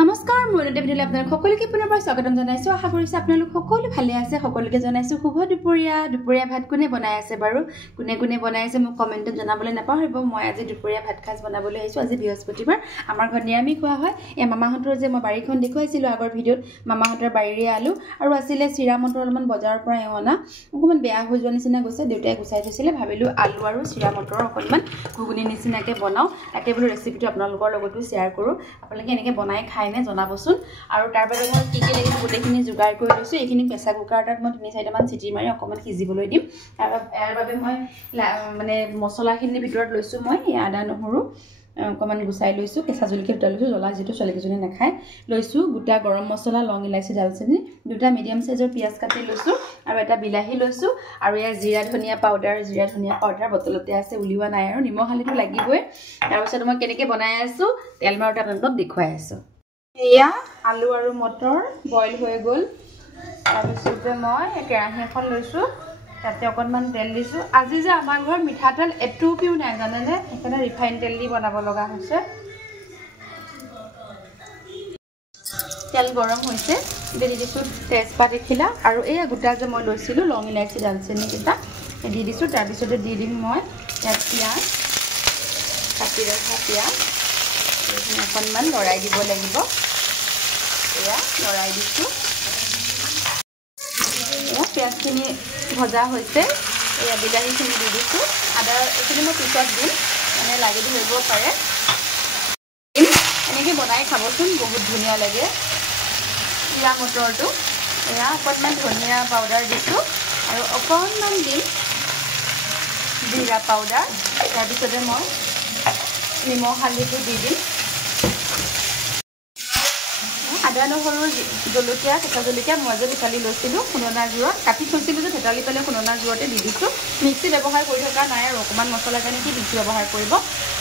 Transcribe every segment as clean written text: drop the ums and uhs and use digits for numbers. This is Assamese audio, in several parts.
নমস্কাৰ মনতে ভিডিঅ'লৈ আপোনালোক সকলোকে পুনৰবাৰ স্বাগতম জনাইছো আশা কৰিছো আপোনালোক সকলো ভালে আছে সকলোকে জনাইছো শুভ দুপৰীয়া ভাত কোনে বনাই আছে বাৰু কোনে বনাই আছে মোক কমেন্টত জনাবলৈ নাপাহৰিব মই আজি দুপৰীয়া ভাত খাজ বনাবলৈ আহিছো আজি বৃহস্পতিবাৰ আমাৰ ঘৰত নিৰামিষ খোৱা হয় এই মামাহঁতৰ যে মই বাৰীখন দেখুৱাইছিলো আগৰ ভিডিঅ'ত মামাহঁতৰ বাৰীৰে আলু আৰু আছিলে চিৰা মটৰ অলপমান বজাৰৰ পৰা এওনা অকমান বেয়া হৈ যোৱা নিচিনা গৈছে দেউতাই গুছাই থৈছিলে ভাবিলো আলু আৰু চিৰা মটৰ অকমান ঘুগুনি নিচিনাকে বনাও তাকে বোলো ৰেচিপিটো আপোনালোকৰ লগতো শেয়াৰ কৰো আপোনালোকে এনেকে বনাই খাইনে জনাবচোন আৰু তাৰ বাবে মই কি কি লাগিব গোটেইখিনি যোগাৰ কৰি লৈছো এইখিনি প্ৰেছাৰ কুকাৰ এটাত মই 3-4টা মান চিটি মাৰি অকমান সিজিবলৈ দিম তাৰ বাবে মই মানে মছলাখিনিৰ ভিতৰত লৈছো মই আদা নহৰু অকমান গুছাই লৈছো কেঁচা জলকীয়া দুটা লৈছো জ্বলা যেটো ছোৱালীকেইজনী নাখায় লৈছো গোটা গৰম মছলা লং ইলাচি দালচেনি দুটা মিডিয়াম সাইজৰ পিয়াজ কাটি লৈছো আৰু এটা বিলাহী লৈছো আৰু ইয়া জিৰা ধনিয়া পাউডাৰ বটলতে আছে উলিওৱা নাই আৰু নিমখ হালধিটো লাগিবই তাৰ পিছত মই কেনেকৈ বনাই আছো তেল মাৰোতে আপোনালোকক দেখুৱাই আছো এয়া আলু আৰু মটৰ বইল হৈ গ'ল তাৰ পিছত মই কেৰাহী এখন লৈছো তাতে অকনমান তেল দিছো আজি যে আমাৰ ঘৰত মিঠাতেল এটুপিও নাই জানেনে এখানে ৰিফাইন তেল দি বনাব লগা হৈছে তেল গৰম হৈছে দি দিছো তেজপাত এখিলা আৰু এই গোটা যে মই লৈছিলো লং ইলাচি দালচেনি কিটা দি দিছো তাৰ পিছতে দি দিম মই পিয়াজ কাটি ৰখা পিয়াজ অকনমান লৰাই দিব লাগিব এয়া লৰাই দিছো এয়া পিয়াজখিনি ভজা হৈছে এয়া বিলাহীখিনি দি দিছো আদা এইখিনি মই পিছত দিম মানে লাগি ধৰিব পাৰে এনেকৈ বনাই খাবচোন বহুত ধুনীয়া লাগে জিৰা মটৰটো এয়া অকণমান ধনিয়া পাউডাৰ দিছো আৰু অকণমান দিম জিৰা পাউডাৰ তাৰপিছতে মই নিমখ হালধিটো দি দিম আদা নহৰু জলকীয়া কেঁচা জলকীয়া মই যে থেতালি লৈছিলোঁ খুন্দনাৰ জোৰত কাটি থৈছিলোঁ যে থেতালি পেলাই খুন্দনাৰ জোৰতে দি দিছোঁ মিক্সি ব্যৱহাৰ কৰি থকা নাই আৰু অকণমান মছলাৰ কাৰণে কি মিক্সি ব্যৱহাৰ কৰিব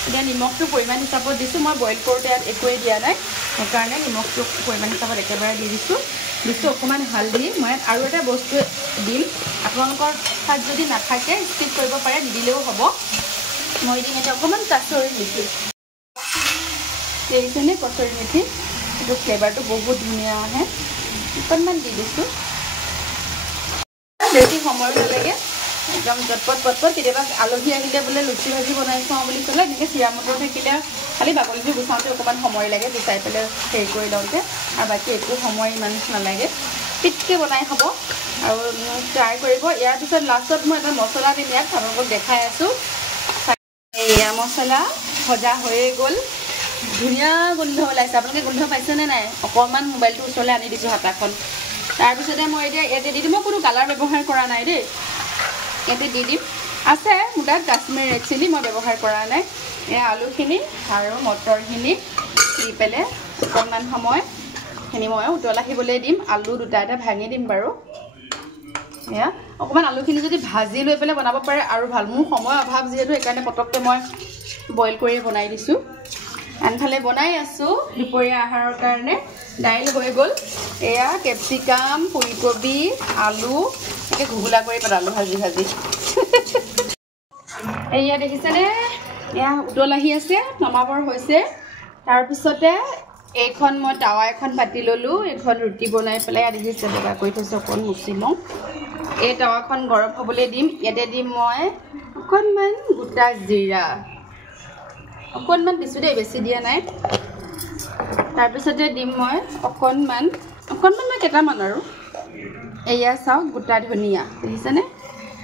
এতিয়া নিমখটো পৰিমাণ হিচাপত দিছোঁ মই বইল কৰোঁতে ইয়াত একোৱেই দিয়া নাই সেইকাৰণে নিমখটো পৰিমাণ হিচাপত একেবাৰে দি দিছোঁ অকণমান হালধি মই আৰু এটা বস্তু দিম আপোনালোকৰ তাত যদি নাথাকে স্কিপ কৰিব পাৰে নিদিলেও হ'ব মই দিম এটা অকণমান কাচৰি মেথি দেখিছেনে কচৰি মেথি এইটো ফ্লেভাৰটো বহুত ধুনীয়া আহে অকণমান দি দিছোঁ বেছি সময় নালাগে একদম জটপট কেতিয়াবা আলহী আহিলে বোলে লুচি ভাজি বনাই খাওঁ বুলি ক'লে এনেকৈ চিৰা মটৰ থাকিলে খালি বাকলিটো গুচাওঁতে অকণমান সময় লাগে গুচাই পেলাই হেৰি কৰি লওঁতে আৰু বাকী একো সময় ইমান নালাগে পিটকৈ বনাই খাব আৰু ট্ৰাই কৰিব ইয়াৰ পিছত লাষ্টত মই এটা মছলা দিম ইয়াত আপোনালোকক দেখাই আছোঁ এয়া মছলা ভজা হৈয়ে গ'ল ধুনীয়া গোন্ধ ওলাইছে আপোনালোকে গোন্ধ পাইছেনে নাই অকণমান মোবাইলটো ওচৰলৈ আনি দিছোঁ হাতাখন তাৰপিছতে মই এতিয়া ইয়াতে দি দিম মই কোনো কালাৰ ব্যৱহাৰ কৰা নাই দেই ইয়াতে দি দিম আছে মোৰ তাত কাশ্মীৰ ৰেড চিলি মই ব্যৱহাৰ কৰা নাই এই আলুখিনি আৰু মটৰখিনি দি পেলাই অকণমান সময়খিনি মই উতল আহিবলৈ দিম আলু দুটা এটা ভাঙি দিম বাৰু এয়া অকণমান আলুখিনি যদি ভাজি লৈ পেলাই বনাব পাৰে আৰু ভাল মোৰ সময় অভাৱ যিহেতু সেইকাৰণে পটককৈ মই বইল কৰি বনাই দিছোঁ আনফালে বনাই আছোঁ দুপৰীয়া আহাৰৰ কাৰণে দাইল হৈ গ'ল এয়া কেপচিকাম ফুলকবি আলু এনেকৈ ঘুগুলা কৰি পেলালোঁ ভাজি এয়া দেখিছেনে এয়া উতল আহি আছে নমাবৰ হৈছে তাৰপিছতে এইখন মই টাৱা এখন পাতি ল'লোঁ এইখন ৰুটি বনাই পেলাই ইয়াত দেখিছে বগা কৰি থৈছোঁ অকণ মুচি লওঁ এই টাৱাখন গৰম হ'বলৈ দিম ইয়াতে দিম মই অকণমান গোটা জিৰা অকণমান দিছোঁ দেই বেছি দিয়া নাই তাৰপিছতে দিম মই অকণমান মই কেইটামান আৰু এয়া চাওক গোটা ধনিয়া দেখিছেনে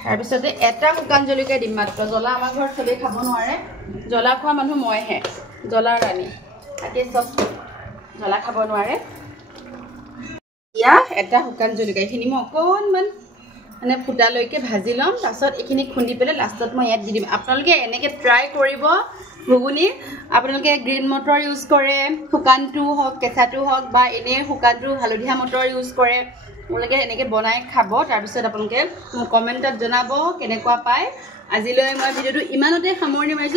তাৰপিছতে এটা শুকান জলকীয়া দিম মাত্ৰ জ্বলা আমাৰ ঘৰত চবেই খাব নোৱাৰে জ্বলা খোৱা মানুহ মইহে জ্বলাৰ ৰাণী তাকে চব জ্বলা খাব নোৱাৰে এয়া এটা শুকান জলকীয়া এইখিনি মই অকণমান মানে ফুটালৈকে ভাজি ল'ম তাৰপিছত এইখিনি খুন্দি পেলাই লাষ্টত মই ইয়াত দি দিম আপোনালোকে এনেকৈ ট্ৰাই কৰিব ঘুগুনি আপোনালোকে গ্ৰীণ মটৰ ইউজ কৰে শুকানটো হওক কেঁচাটো হওক বা এনেই শুকানটো হালধীয়া মটৰ ইউজ কৰে আপোনালোকে এনেকৈ বনাই খাব তাৰপিছত আপোনালোকে মোক কমেণ্টত জনাব কেনেকুৱা পায় আজিলৈ মই ভিডিঅ'টো ইমানতে সামৰণি মাৰিছোঁ